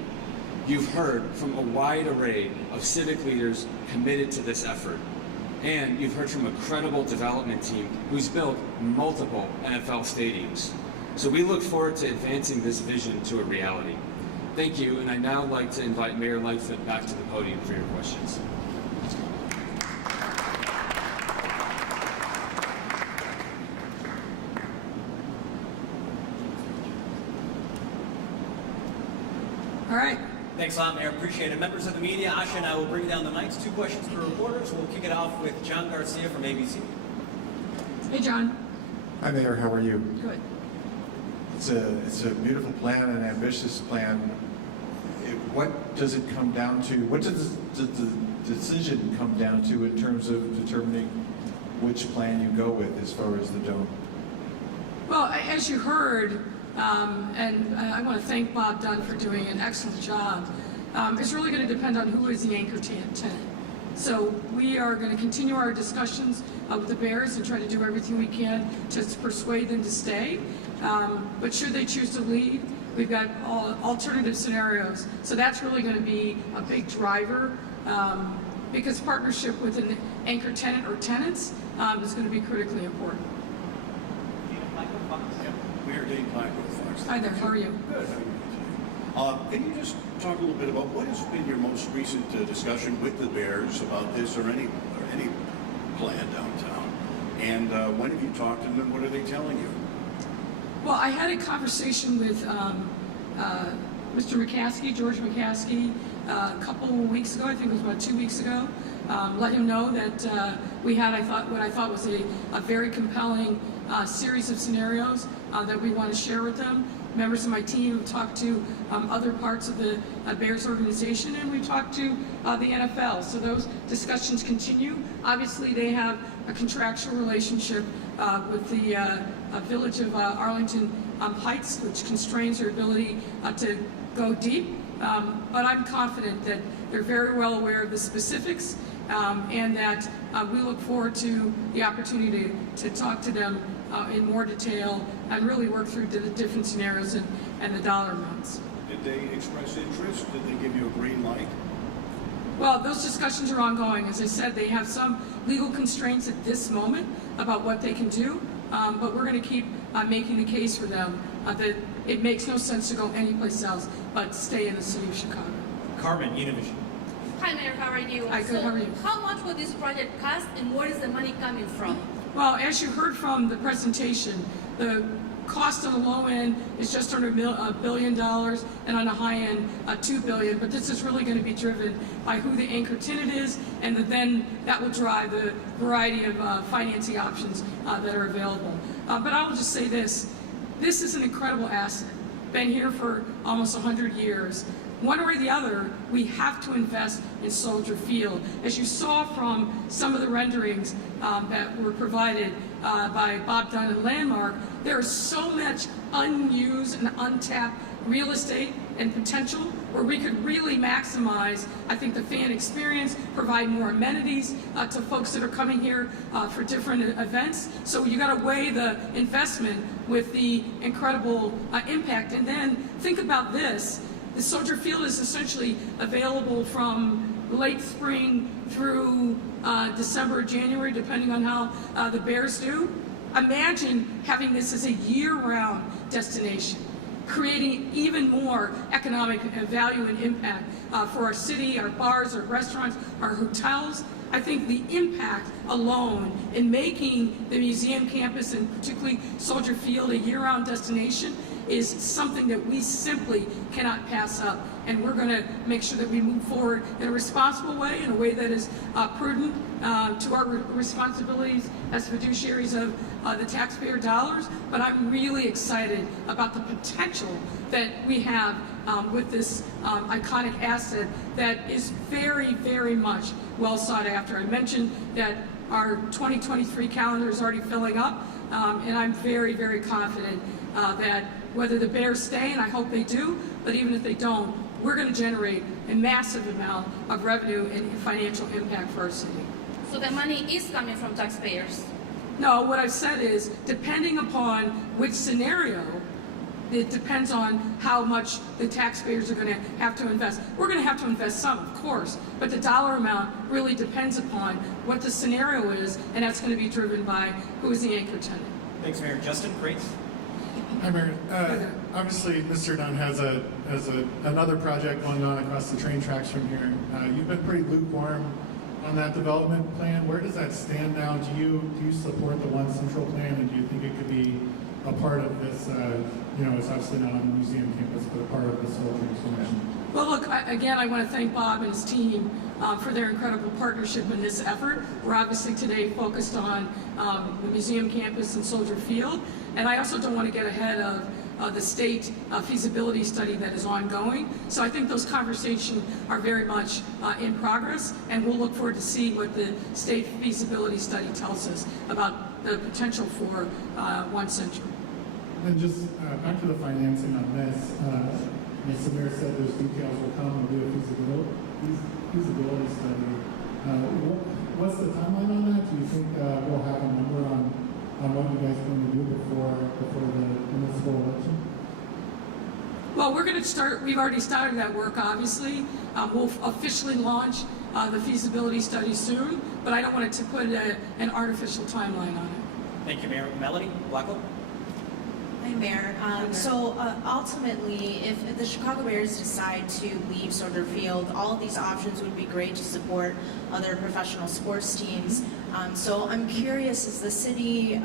You've heard from a wide array of civic leaders committed to this effort. And you've heard from a credible development team who's built multiple NFL stadiums. So we look forward to advancing this vision to a reality. Thank you, and I'd now like to invite Mayor Lightfoot back to the podium for your questions. All right. Thanks a lot, Mayor. Appreciate it. Members of the media, Asha and I will bring down the mics. 2 questions for reporters. We'll kick it off with John Garcia from ABC. Hey, John. Hi, Mayor. How are you? Good. It's a beautiful plan, an ambitious plan. What does it come down to? What does the decision come down to in terms of determining which plan you go with as far as the dome? Well, as you heard, and I want to thank Bob Dunn for doing an excellent job, it's really going to depend on who is the anchor tenant. So we are going to continue our discussions with the Bears and try to do everything we can to persuade them to stay. But should they choose to leave, we've got alternative scenarios. So that's really going to be a big driver because partnership with an anchor tenant or tenants is going to be critically important. Mayor Dane Black with Fox. Hi there, how are you? Good. How are you? Can you just talk a little bit about what has been your most recent discussion with the Bears about this or any plan downtown? And when have you talked to them? What are they telling you? Well, I had a conversation with Mr. McCaskey, George McCaskey, a couple of weeks ago. I think it was about 2 weeks ago. Let him know that we had, what I thought was a very compelling series of scenarios that we want to share with them. Members of my team have talked to other parts of the Bears organization, and we talked to the NFL. So those discussions continue. Obviously, they have a contractual relationship with the Village of Arlington Heights, which constrains their ability to go deep. But I'm confident that they're very well aware of the specifics and that we look forward to the opportunity to talk to them in more detail and really work through the different scenarios and the dollar amounts. Did they express interest? Did they give you a green light? Well, those discussions are ongoing. As I said, they have some legal constraints at this moment about what they can do, but we're going to keep making the case for them that it makes no sense to go anyplace else but stay in the city of Chicago. Carmen, Univision. Hi, Mayor. How are you? Hi, good. How are you? How much will this project cost, and where is the money coming from? Well, as you heard from the presentation, the cost on the low end is just under $1 billion, and on the high end, $2 billion. But this is really going to be driven by who the anchor tenant is, and then that will drive the variety of financing options that are available. But I will just say this: this is an incredible asset. Been here for almost 100 years. One way or the other, we have to invest in Soldier Field. As you saw from some of the renderings that were provided by Bob Dunn and Landmark, there is so much unused and untapped real estate and potential where we could really maximize, I think, the fan experience, provide more amenities to folks that are coming here for different events. So you got to weigh the investment with the incredible impact. And then think about this. The Soldier Field is essentially available from late spring through December or January, depending on how the Bears do. Imagine having this as a year-round destination, creating even more economic value and impact for our city, our bars, our restaurants, our hotels. I think the impact alone in making the museum campus and particularly Soldier Field a year-round destination is something that we simply cannot pass up. And we're going to make sure that we move forward in a responsible way, in a way that is prudent to our responsibilities as fiduciaries of the taxpayer dollars. But I'm really excited about the potential that we have with this iconic asset that is very, very much well sought after. I mentioned that our 2023 calendar is already filling up, and I'm very, very confident that whether the Bears stay, and I hope they do, but even if they don't, we're going to generate a massive amount of revenue and financial impact for our city. So the money is coming from taxpayers. No, what I've said is, depending upon which scenario, it depends on how much the taxpayers are going to have to invest. We're going to have to invest some, of course, but the dollar amount really depends upon what the scenario is, and that's going to be driven by who is the anchor tenant. Thanks, Mayor. Justin, great. Hi, Mayor. Obviously, Mr. Dunn has another project going on across the train tracks from here. You've been pretty lukewarm on that development plan. Where does that stand now? Do you support the One Central plan, and do you think it could be a part of this? It's obviously not on the museum campus, but a part of this whole transformation. Well, look, again, I want to thank Bob and his team for their incredible partnership in this effort. We're obviously today focused on the museum campus and Soldier Field, and I also don't want to get ahead of the state feasibility study that is ongoing. So I think those conversations are very much in progress, and we'll look forward to see what the state feasibility study tells us about the potential for One Central. And just back to the financing on this, Mr. Mayor said those details will come and do a feasibility study. What's the timeline on that? Do you think we'll have a number on what you guys are going to do before the municipal election? Well, we're going to start, we've already started that work, obviously. We'll officially launch the feasibility study soon, but I don't want to put an artificial timeline on it. Thank you, Mayor. Melanie Blackwell. Hi, Mayor. Ultimately, if the Chicago Bears decide to leave Soldier Field, all of these options would be great to support other professional sports teams. So I'm curious, is the city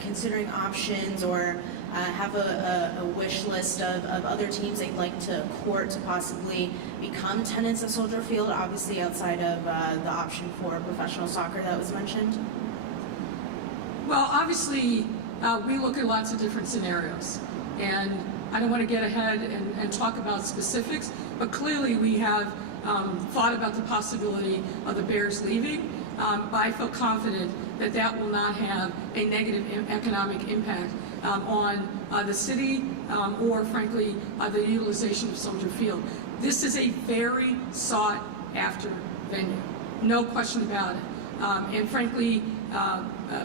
considering options or have a wish list of other teams they'd like to court to possibly become tenants of Soldier Field, obviously outside of the option for professional soccer that was mentioned? Well, obviously, we look at lots of different scenarios, and I don't want to get ahead and talk about specifics, but clearly we have thought about the possibility of the Bears leaving, but I feel confident that that will not have a negative economic impact on the city or, frankly, the utilization of Soldier Field. This is a very sought-after venue, no question about it, and frankly,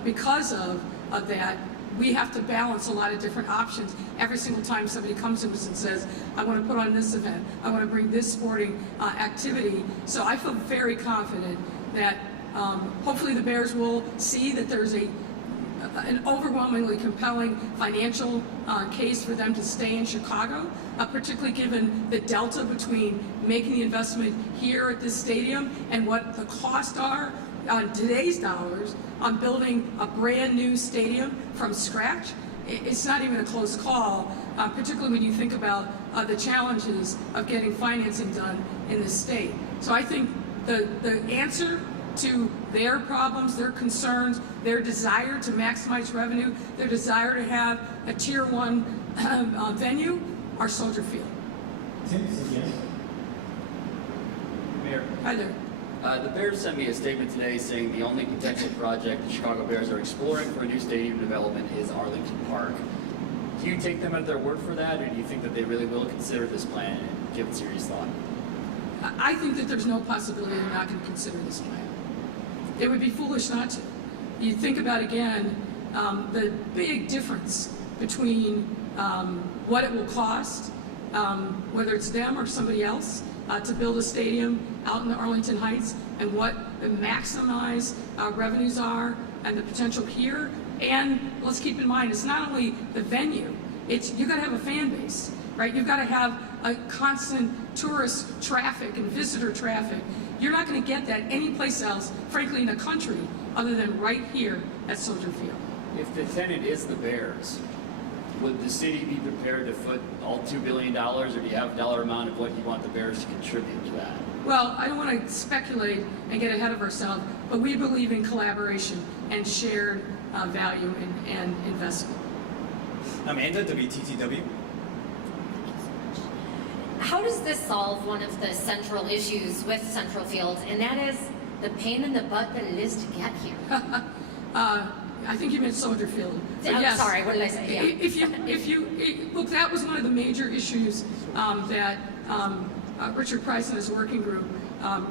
because of that, we have to balance a lot of different options every single time somebody comes to us and says, I want to put on this event, I want to bring this sporting activity. So I feel very confident that hopefully the Bears will see that there's an overwhelmingly compelling financial case for them to stay in Chicago, particularly given the delta between making the investment here at this stadium and what the costs are on today's dollars on building a brand new stadium from scratch. It's not even a close call, particularly when you think about the challenges of getting financing done in this state. So I think the answer to their problems, their concerns, their desire to maximize revenue, their desire to have a Tier 1 venue are Soldier Field. Tim says yes. Mayor. Hi there. The Bears sent me a statement today saying the only potential project the Chicago Bears are exploring for a new stadium development is Arlington Park. Do you take them at their word for that, or do you think that they really will consider this plan and give it serious thought? I think that there's no possibility they're not going to consider this plan. It would be foolish not to. You think about, again, the big difference between what it will cost, whether it's them or somebody else, to build a stadium out in the Arlington Heights, and what the maximized revenues are and the potential here. And let's keep in mind, it's not only the venue, you've got to have a fan base, right? You've got to have a constant tourist traffic and visitor traffic. You're not going to get that anyplace else, frankly, in the country, other than right here at Soldier Field. If the tenant is the Bears, would the city be prepared to foot all $2 billion, or do you have a dollar amount of what you want the Bears to contribute to that? Well, I don't want to speculate and get ahead of ourselves, but we believe in collaboration and shared value and investment. Amanda, WTTW. How does this solve one of the central issues with Central Field, and that is the pain in the butt that it is to get here? I think you meant Soldier Field. I'm yes, sorry, what did I say? Yeah. Look, that was one of the major issues that Richard Price and his working group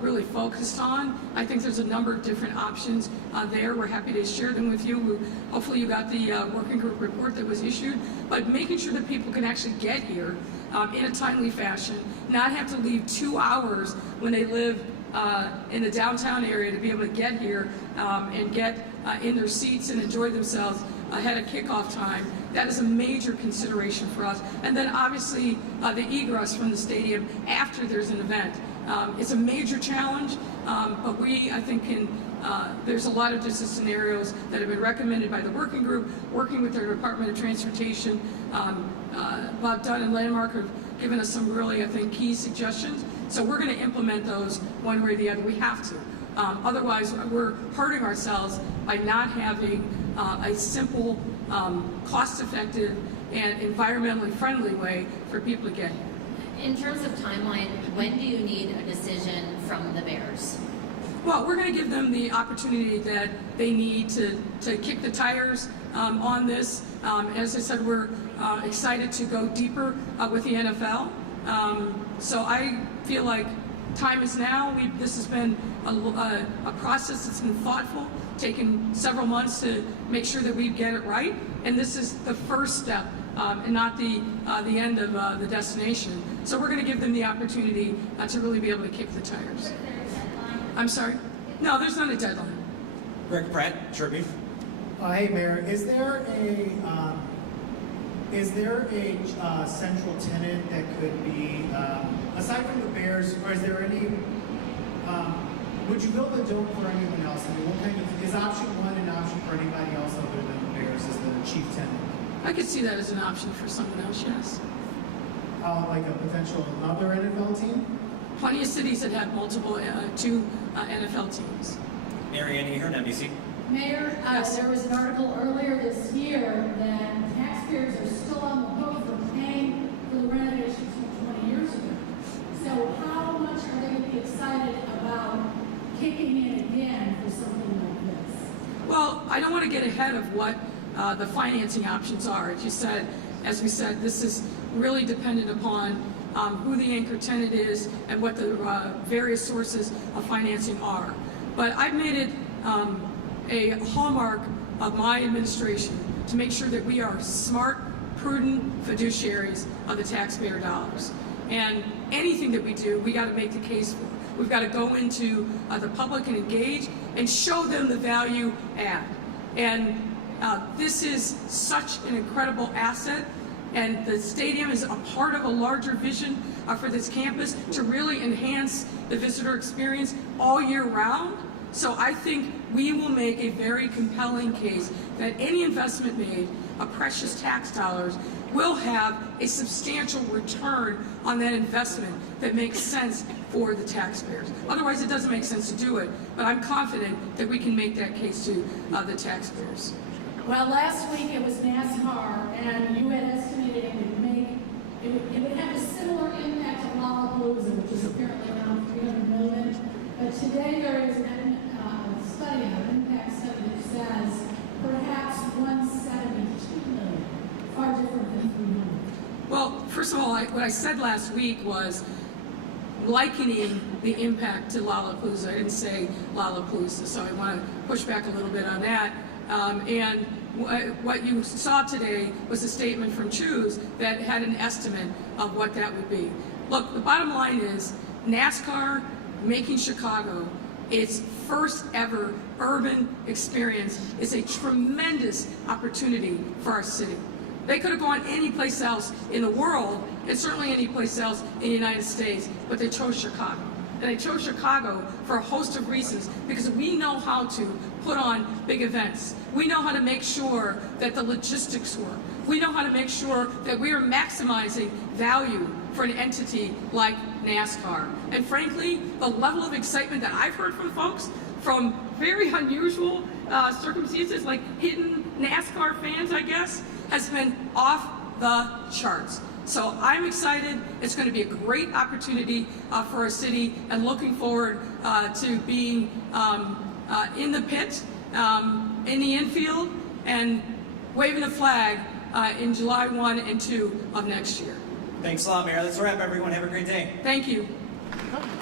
really focused on. I think there's a number of different options there. We're happy to share them with you. Hopefully you got the working group report that was issued, but making sure that people can actually get here in a timely fashion, not have to leave 2 hours when they live in the downtown area to be able to get here and get in their seats and enjoy themselves ahead of kickoff time. That is a major consideration for us. And then obviously the egress from the stadium after there's an event. It's a major challenge, but I think there's a lot of different scenarios that have been recommended by the working group, working with their Department of Transportation. Bob Dunn and Landmark have given us some really, I think, key suggestions. So we're going to implement those one way or the other. We have to. Otherwise, we're hurting ourselves by not having a simple, cost-effective, and environmentally friendly way for people to get here. In terms of timeline, when do you need a decision from the Bears? Well, we're going to give them the opportunity that they need to kick the tires on this. As I said, we're excited to go deeper with the NFL. So I feel like time is now. This has been a process that's been thoughtful, taken several months to make sure that we get it right. And this is the first step and not the end of the destination. So we're going to give them the opportunity to really be able to kick the tires. I'm sorry? No, there's not a deadline. Greg Pratt, Tribune. Hey, Mayor, is there a central tenant that could be, aside from the Bears, or is there any, would you build a dome for anyone else? I mean, what kind of, is option one an option for anybody else other than the Bears as the chief tenant? I could see that as an option for someone else, yes. Like a potential another NFL team? Plenty of cities that have multiple, two NFL teams. Marianne Ahern, NBC. Mayor, there was an article earlier this year that taxpayers are still on the hook for paying for the renovations from 20 years ago. So how much are they going to be excited about kicking in again for something like this? Well, I don't want to get ahead of what the financing options are. As we said, this is really dependent upon who the anchor tenant is and what the various sources of financing are. But I've made it a hallmark of my administration to make sure that we are smart, prudent fiduciaries of the taxpayer dollars. And anything that we do, we got to make the case for. We've got to go into the public and engage and show them the value add. And this is such an incredible asset, and the stadium is a part of a larger vision for this campus to really enhance the visitor experience all year round. So I think we will make a very compelling case that any investment made of precious tax dollars will have a substantial return on that investment that makes sense for the taxpayers. Otherwise, it doesn't make sense to do it, but I'm confident that we can make that case to the taxpayers. Well, last week it was NASCAR, and you had estimated it would have a similar impact to Lollapalooza, which is apparently around $300 million. But today there is an impact study that says perhaps 172 million, far different than 300. Well, first of all, what I said last week was likening the impact to Lollapalooza. I didn't say Lollapalooza, so I want to push back a little bit on that. And what you saw today was a statement from Choose that had an estimate of what that would be. Look, the bottom line is NASCAR making Chicago its first ever urban experience is a tremendous opportunity for our city. They could have gone any place else in the world, and certainly any place else in the United States, but they chose Chicago. And they chose Chicago for a host of reasons, because we know how to put on big events. We know how to make sure that the logistics work. We know how to make sure that we are maximizing value for an entity like NASCAR. And frankly, the level of excitement that I've heard from folks from very unusual circumstances, like hidden NASCAR fans, I guess, has been off the charts. So I'm excited. It's going to be a great opportunity for our city, and looking forward to being in the pit, in the infield, and waving the flag in July 1 and 2 of next year. Thanks a lot, Mayor. Let's wrap, everyone. Have a great day. Thank you. Go ahead.